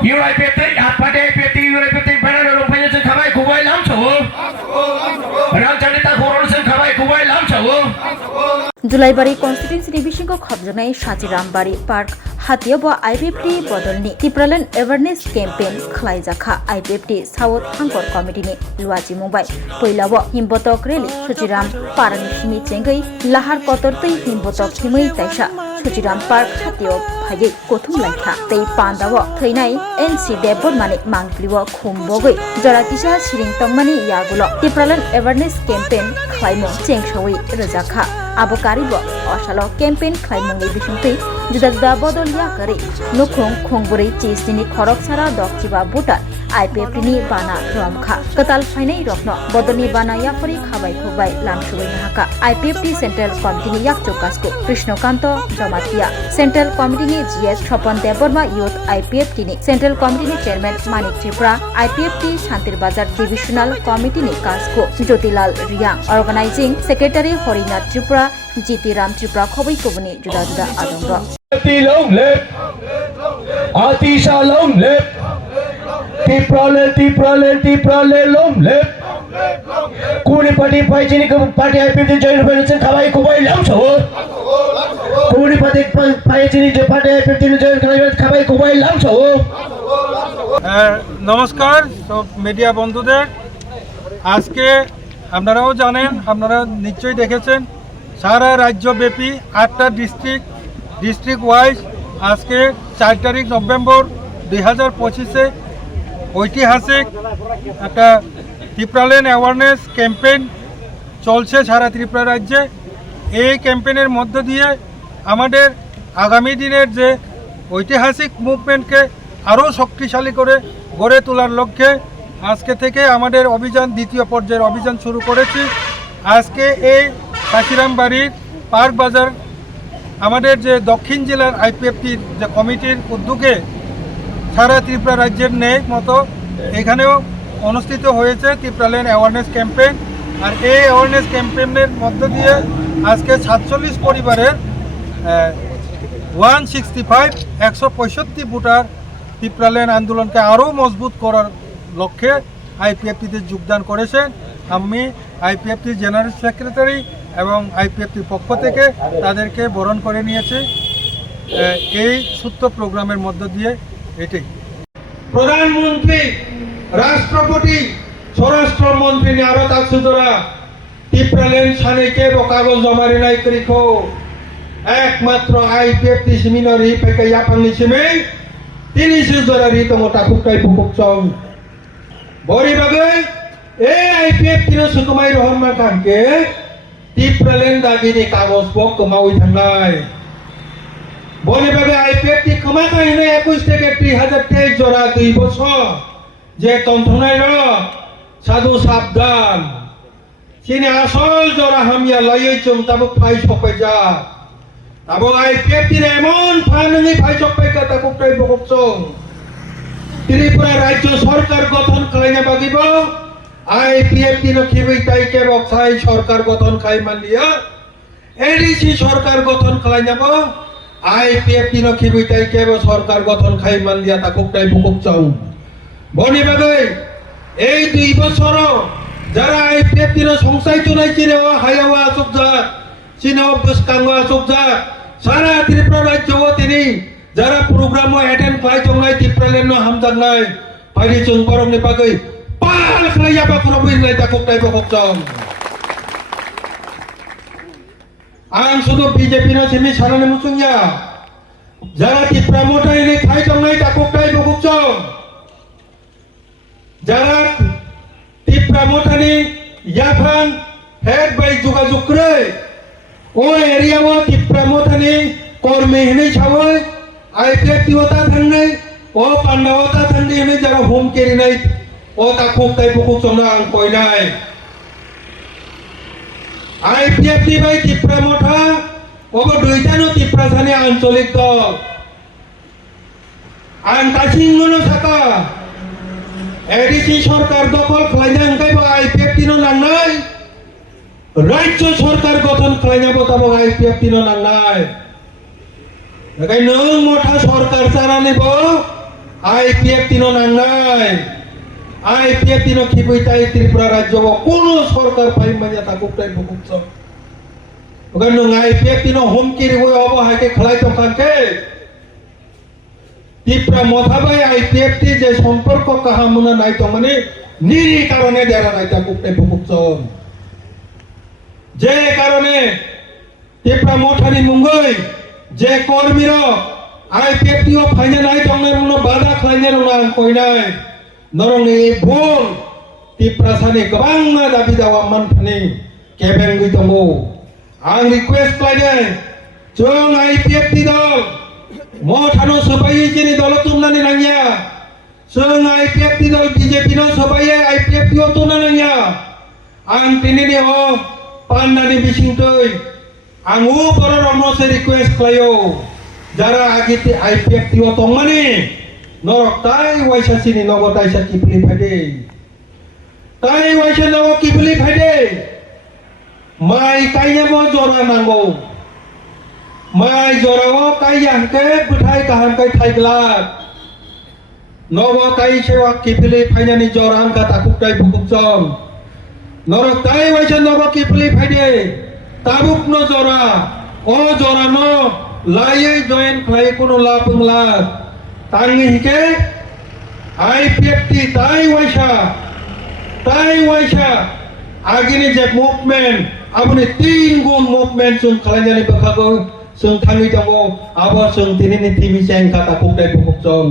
UIPT apa deh UIPT pada rupanya sen khabai kubai lam chawo Rangjanita koron sen khabai kubai lam chawo Dulaibari constituency division ko khobjanai Sajirambari Park Hatiyobo IPFT bodolni Tipralan awareness campaign khlaijaka IPFT South Hangkor committee ni luaji mumbai poilabo himbotok rally Sajiram Parani simi chengai lahar kotortei himbotok himai taisa Sajiram Park Hatiyob phage kothum lankha tei pandabo thainai NC Debor mane mangpliwo khumbogoi jaratisa siring tongmani yagulo Tipralan awareness campaign khlaimo chengsawi rajaka abokaribo osalo campaign khlaimongni bisingtei juda bodoliya kare nukhong khongburi chisini khorok sara dokchiba butar IPFT ni bana romkha katal phainai rokno bodoni bana yapari khabai khobai lamshubai haka IPFT central committee ni yakchokasko Krishnokanto Jamatia central committee ni GS Thopan Deborma youth IPFT ni central committee ni chairman Manik Tripura IPFT Shantir Bazar divisional committee ni kasko Jyotilal Riyang organizing secretary Horinath Tripura GT Ram Tripura khobai kobuni juda juda adongro Long lip Atisha long lip Tiprale long lip Kuni pati pai chini ke parti IPFT join organization khabai kubai lam chawo Kuni pati pai chini je parti IPFT join organization khabai kubai lam chawo নমস্কার সব media বন্ধুদের আজকে আপনারাও জানেন আপনারা নিশ্চয়ই দেখেছেন সারা রাজ্যব্যাপী 8টা district wise আজকে 4 তারিখ নভেম্বর 2025-এ ঐতিহাসিক একটা ত্রিপুরাল্যান্ড অ্যাওয়ারনেস ক্যাম্পেইন চলছে সারা ত্রিপুরা রাজ্যে। এই ক্যাম্পেইনের মধ্য দিয়ে আমাদের আগামী দিনের যে ঐতিহাসিক মুভমেন্টকে আরও শক্তিশালী করে গড়ে তোলার লক্ষ্যে আজকে থেকে আমাদের অভিযান দ্বিতীয় পর্যায়ের অভিযান শুরু করেছি। আজকে এই সাচিরামবাড়ির পার্ক বাজার আমাদের যে দক্ষিণ জেলার আইপিএফটির যে কমিটির উদ্যোগে সারা ত্রিপুরা রাজ্যের নেই মতো এখানেও অনুষ্ঠিত হয়েছে ত্রিপুরাল্যান্ড অ্যাওয়ারনেস ক্যাম্পেইন। আর এই অ্যাওয়ারনেস ক্যাম্পেইনের মধ্য দিয়ে আজকে 47 পরিবারের 165 ভোটার ত্রিপুরাল্যান্ড আন্দোলনকে আরও মজবুত করার লক্ষ্যে আইপিএফটিতে যোগদান করেছেন। আমি আইপিএফটির জেনারেল সেক্রেটারি এবং আইপিএফটির পক্ষ থেকে তাদেরকে বরণ করে নিয়েছি এই ছোট্ট প্রোগ্রামের মধ্য দিয়ে। এটাই প্রধানমন্ত্রী রাষ্ট্রপতি স্বরাষ্ট্রমন্ত্রী আরো তাকসুদরা ত্রিপুরাল্যান্ড সানেকে কাগজ জমারি নাই করিখো একমাত্র আইপিএফটি সিমিনারি পেকে ইয়াপাংনি সিমে তিনি সুজরা রিতম টাকুকাই পুকুকচং বরিবাগে এই আইপিএফটি নো সুকুমাই রহমান খানকে ত্রিপুরাল্যান্ড দাগিনি কাগজ বক কমাউই থাঙ্গাই বলিভাবে আইপিএফটি ক্ষমা কাহিনী 21 থেকে 2023 জোড়া 2 বছর যে তন্ত্রনাই সাধু সাবধান চিনি আসল জোড়া হামিয়া লইয়ে চুম তাবো ফাই সপে যা তাবো আইপিএফটি এমন ফাইনালি ফাই সপে কা তাবো টাই বকচং ত্রিপুরা রাজ্য সরকার গঠন করাইনা বাগিব আইপিএফটি নো খিবই তাই কে বক্সাই সরকার গঠন খাই মানলিয়া এডিসি সরকার গঠন করাইনাব আইপিএফটি নো খিবই তাই কে সরকার গঠন খাই মানলিয়া তাকো টাই বকচং বনিবাগে এই 2 বছর যারা আইপিএফটি নো সংসাই চুনাই চিনে ও হায়াওয়া আসুকজা চিনে ও বুসকাঙ্গা আসুকজা সারা ত্রিপুরা রাজ্য তিনি যারা প্রোগ্রাম অ্যাটেন্ড খাই চংনাই ত্রিপুরাল্যান্ড হামদাং নাই পাইরি চং বরং নি বাগৈ পাল খাইয়া বা প্রবীর নাই তাকো টাই বকচং আং শুধু বিজেপি নো সিমি সারানি মুসুংয়া যারা ত্রিপুরা মোটাই নি খাই চংনাই তাকো টাই বকচং যারা ত্রিপুরা মোটানি ইয়াফান হেড বাই যোগাযোগ করে ও এরিয়াও ত্রিপুরা মোটানি কর্মী হিনে ছাওয় আইপিএফটি ওতা থাঙ্গে ও পান্ডাওতা থাঙ্গে হিনে যারা হোম কেরি নাই ও তাকো টাই বকচং আং কইনাই আইপিএফটি বাই ত্রিপুরা মোটা ওগো দুইটানো ত্রিপুরা সানি আঞ্চলিক দল আং কাছিংনো থাকা এডিসি সরকার দখল খাইনাং কাইবো আইপিএফটি নো নাংনাই রাজ্য সরকার গঠন খাইনাবো তাবো আইপিএফটি নো নাংনাই একাই নং মোটা সরকার চারা নেব IPF তিনো নাংনাই IPF তিনো খিবইতাই ত্রিপুরা রাজ্য কোন সরকার ফাইম মাইয়া তাকুকটাই বুকুকছ ওখান নং IPF তিনো হুমকির ওই অবহায়কে খেলাই তো কাকে ত্রিপুরা মথাবাই IPF টি যে সম্পর্ক কাহামুনা নাই তো মানে নিরি কারণে দেরা নাই তাকুকটাই বুকুকছ যে কারণে ত্রিপুরা মথানি মুঙ্গই যে কর্মীর IPF টিও ফাইনে নাই তংনের মনো বাধা খাইনে রুনা কইনাই নরং এই ভুল ত্রিপুরা সানি গোबां দাবি দাওয়া মানফানি কেবেং গই দंगो आं रिक्वेस्ट खालायदों जों IPF टी दल मथानो सबायै जेनि दल तुमनानै नांया जों IPF टी दल BJP नो सबायै IPF टिओ तुमना नांया आं तिनिनि हो पान्नानि बिसिंतै आं उ बर रमसे रिक्वेस्ट खालायो যারা আগে IPF টিও তংমানি নরক তাই ওয়াইসাসিনি নগ তাইসা কিপলি ফাইদে তাই ওয়াইসা নগ কিপলি ফাইদে মাই কাইয়াবো জরা নাंगौ माइ जराव काइयांके बुथाय काहामकाय थाइग्ला नग ताइ सेवा किपली फाइनानि जरांका ताकुकटाय बुकुकजम नरक ताइ वाइसा नग किपली फाइदे ताबुक न जरा ओ जरा न लायै जয়েন खालाय कोनो लापंला तांनि हिके IPF टी ताइ वाइसा आगिनि जे मुभमेन्ट आबुनि 3 गुण मुभमेन्ट जों खालायनानै बोखागौ जों थाङै दङ आबो जों दिनैनि टिभि चेंका ताकुकटाय बुकुकजम